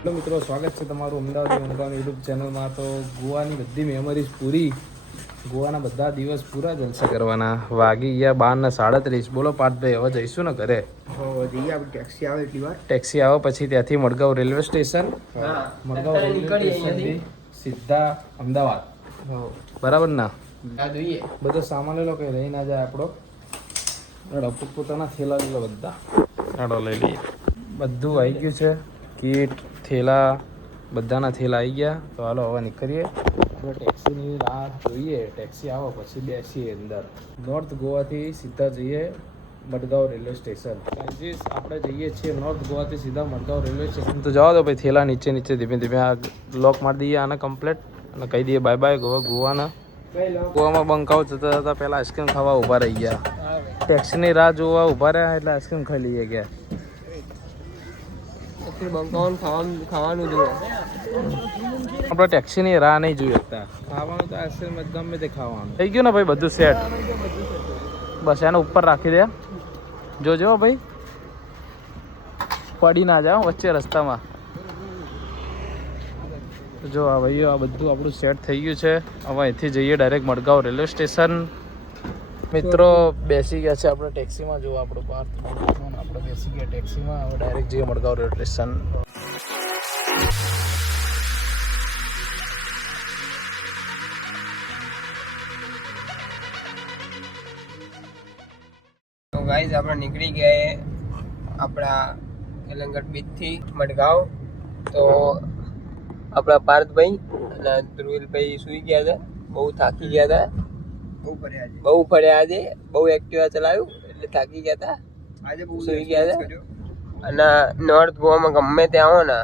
Hello મિત્રો, સ્વાગત છે તમારું અમદાવાદ યુટ્યુબ ચેનલમાં. તો ગોવાની બધી મેમરીઝ પૂરી, ગોવાના બધા દિવસ પૂરા જલસા કરવાના. વાગી ગયા 12:37. બોલો પાર્થભાઈ, હવે જઈશું ને ઘરે? જઈએ આપણે. ટેક્સી આવે એટલી વાર. ટેક્સી આવે પછી ત્યાંથી Madgaon railway station, Madgaon railway સ્ટેશનથી સીધા અમદાવાદ. બરાબર ના? જોઈએ બધો સામાન લો, કંઈ રહી ના જાય આપણો. પોતાના થેલા લો બધા, આડો લઈ લઈએ. બધું આવી ગયું છે, કીટ થેલા બધાના થેલા આવી ગયા. તો હાલો હવે નીકળીએ. આપણે ટેક્સીની રાહ જોઈએ, ટેક્સી આવે પછી બેસીએ અંદર. નોર્થ ગોવાથી સીધા જઈએ મડગાંવ રેલવે સ્ટેશન. આપણે જઈએ છીએ નોર્થ ગોવાથી સીધા મડગાંવ રેલવે સ્ટેશન. તો જવા દો ભાઈ, થેલા નીચે ધીમે ધીમે આ લોક મારી દઈએ આને કમ્પ્લેટ, અને કહી દઈએ બાય બાય ગોવાના. ગોવામાં બંકાઓ જતા જતા પહેલાં આઈસ્ક્રીમ ખાવા ઊભા રહી ગયા. ટેક્સીની રાહ જોવા ઊભા રહ્યા એટલે આઈસ્ક્રીમ ખાઈ લઈએ ગયા. ખાવાનું જોઈએ. આપણે ટેક્સીની રાહ નહીં જોઈ શકતા. ખાવાનું તો આઈસ્ક્રીમ ગમે તે ખાવાનું થઈ ગયું ને ભાઈ, બધું સેટ. બસ એને ઉપર રાખી દે. જોજો ભાઈ, પડી ના જાઓ વચ્ચે રસ્તામાં. જો આ ભાઈઓ, આ બધું આપણું સેટ થઈ ગયું છે. હવે અહીંથી જઈએ ડાયરેક્ટ મડગાંવ રેલવે સ્ટેશન. મિત્રો બેસી ગયા છે આપણે ટેક્સીમાં. જો આપણો પાર્થ આપણે બેસી ગયા ટેક્સીમાં. હવે ડાયરેક્ટ જઈએ મડગાંવ રેલવે સ્ટેશન. તો ગાઈઝ આપણે નીકળી ગયા આપણા કલંગટ બીચથી મડગાંવ. તો આપણા પાર્થભાઈ અને ધ્રુવીલભાઈ સૂઈ ગયા હતા, બહુ થાકી ગયા હતા. બહુ ફર્યા આજે, બહુ એક્ટિવા ચલાવ્યું એટલે થાકી ગયા હતા. આજે બહુ સૂઈ ગયા હતા. અને નોર્થ ગોવામાં ગમે ત્યાં આવો ને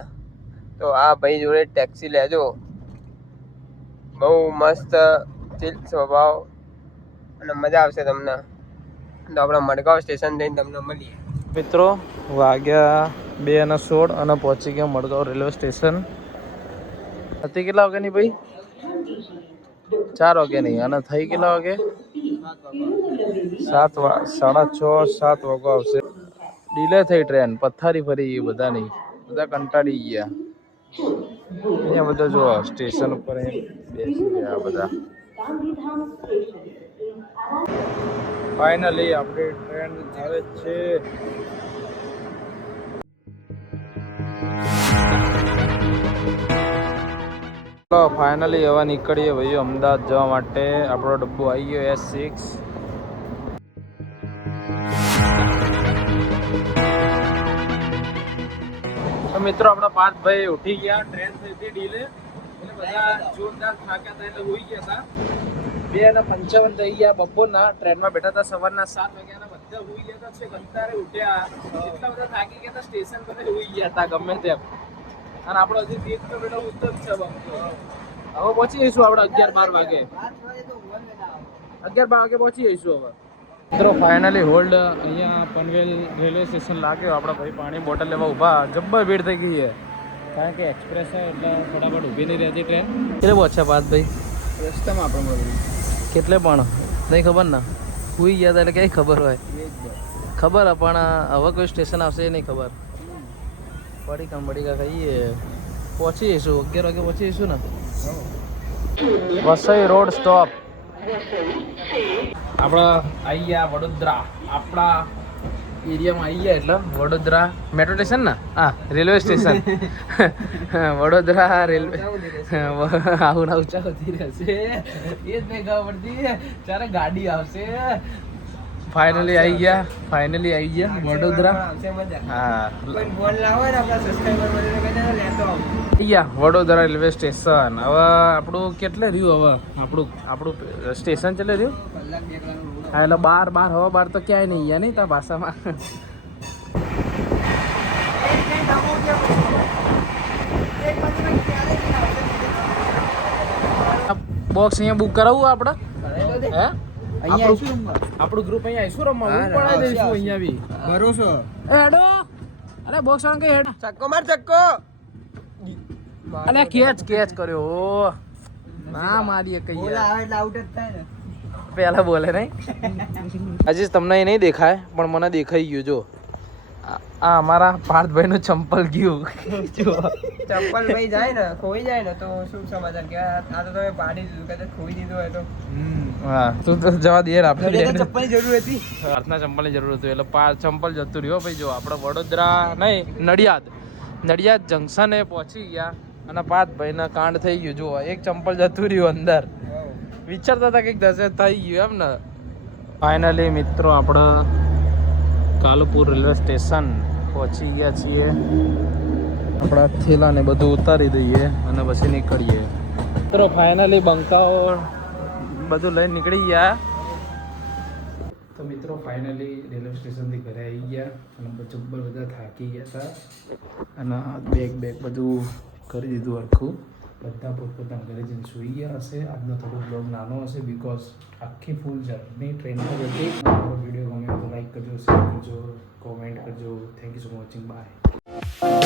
તો આ ભાઈ જોડે ટેક્સી લેજો. બહુ મસ્ત ચીલ સ્વભાવ અને મજા આવશે તમને. તો આપણે મડગાંવ સ્ટેશન જઈને તમને મળીએ. મિત્રો વાગ્યા 2:16 અને પહોંચી ગયા મડગાંવ રેલવે સ્ટેશન. હતી કેટલા વાગ્યાની ભાઈ? 4 વાગ્યાની. અને થઈ કેટલા વાગે? 6:30 વાગો આવશે. ડીલે થઈ ટ્રેન, પથ્થારી ફરી ગઈ બધાની, બધા કંટાળી ગયા. અહીંયા બધા જો સ્ટેશન ઉપર બેસી ગયા બધા. ફાઇનલી આપણી ટ્રેન આવે છે. ફાઇનલી હવે નીકળીએ ભાઈઓ અમદાવાદ જવા માટે. આપણો ડબ્બો આવી ગયો S6. તો મિત્રો આપણા પાર્થભાઈ ઉઠી ગયા. ટ્રેન થઈ હતી ડીલે એટલે બધા જોરદાર થાક્યા હતા એટલે હોઈ ગયા હતા. 2:55 થઈ ગયા બપોરના. ટ્રેનમાં બેઠા હતા સવારના 7 વાગ્યાના. બધા હોઈ ગયા હતા, છે કંટાળે ઉઠ્યા. એટલા બધા થાકી ગયા હતા, સ્ટેશન પર હોઈ ગયા હતા ગમે તેમ. અને આપણો હજી 30 કિલોમીટર ઉત્તર છે. હવે પહોંચી જઈશું આપણે 11-12 વાગે. 11-12 વાગે પહોંચી જઈશું હવે. મિત્રો ફાઇનલી હોલ્ડ અહીંયા પનવેલ રેલવે સ્ટેશન લાગ્યો. આપણા ભાઈ પાણી બોટલ લેવા ઊભા. જબ્બર ભીડ થઈ ગઈ છે, કારણ કે એક્સપ્રેસ છે એટલે ફટાફટ ઊભી નહીં રહેતી ટ્રેન. કેટલે પહોંચ્યા પાર્થભાઈ? રસ્તામાં આપણે કેટલે પણ નહીં ખબર ને, સુઈ ગયા હતા એટલે કંઈ ખબર હોય. ખબર પણ હવે કોઈ સ્ટેશન આવશે એ નહીં ખબર. બડીકા ખાઈએ. પહોંચી જઈશું 11 વાગે પહોંચી જઈશું ને. Vasai road stop. આપણા આવી ગયા વડોદરા. આપણા એરિયામાં આવી ગયા એટલે વડોદરા મેટ્રો સ્ટેશન ને, હા રેલવે સ્ટેશન. વડોદરા રેલવે. આવું ઊંચા હોતી રહેશે એ જ નહીં ખબર પડતી ત્યારે ગાડી આવશે. ફાઇનલી આવી ગયા વડોદરા. હા વડોદરા રેલવે સ્ટેશન. હવે આપણું કેટલે રહ્યું? હવે આપણું સ્ટેશન કેટલે રહ્યું? હા એટલે 12 હવે 12 તો ક્યાંય નહીં ગયા નહીં તાર ભાષામાં. બોક્સ અહીંયા બુક કરાવવું આપણે? હે આપણું ગ્રુપ અહીંયા આવીશું રમવા. હું પડાવી દઈશું અહીંયા બી. ભરોસો હેડો. અરે બોક્સ વાળા કઈ હેડ. ચક્કો માર ચક્કો. અલે કેચ કર્યો. ના મારીએ કઈ બોલ આવે એટલે આઉટ જ થાય ને. પહેલા બોલે નહીં. હજી તમને એ નહીં દેખાય પણ મને દેખાઈ ગયું. જો આ અમારા પાર્થભાઈનું ચંપલ ગયું જો ચપ્પલ ભાઈ જાય ને ખોઈ જાય ને તો શું સમાચાર કે આ તો તમે પાડી દીધું કદાચ ખોઈ દીધું હોય તો હા તું તો જવા દે યાર આપણે ચપ્પલની જરૂર હતી હાથના ચંપલની જરૂર હતી એટલે ચંપલ જતું રહ્યો ભાઈ જો આપણે વડોદરા નહીં નડિયાદ જંકશને પહોંચી ગયા અને પાર્થભાઈના કાંડ થઈ ગયું જો એક ચંપલ જતું રહ્યું અંદર વિચારતા હતા કંઈક દસે થઈ ગયું એમ ને ફાઇનલી મિત્રો આપણે કાલુપુર રેલવે સ્ટેશન પહોંચી ગયા છીએ આપણા થેલાને બધું ઉતારી દઈએ અને પછી નીકળીએ મિત્રો ફાઇનલી બંકાઓ બધું લઈને નીકળી ગયા તો મિત્રો ફાઇનલી રેલવે સ્ટેશનથી ઘરે આવી ગયા અને જબ્બર બધા થાકી ગયા હતા અને બેગ બધું કરી દીધું હરખું બધા પોતપોતાના ઘરે જઈને સૂઈ ગયા હશે આજનો થોડો બ્લોગ નાનો હશે બિકોઝ આખી ફૂલ જર્ની ટ્રેનમાં જ હતી મારો વિડીયો ગમે તો લાઈક કરજો શેર કરજો કોમેન્ટ કરજો thank you so much watching bye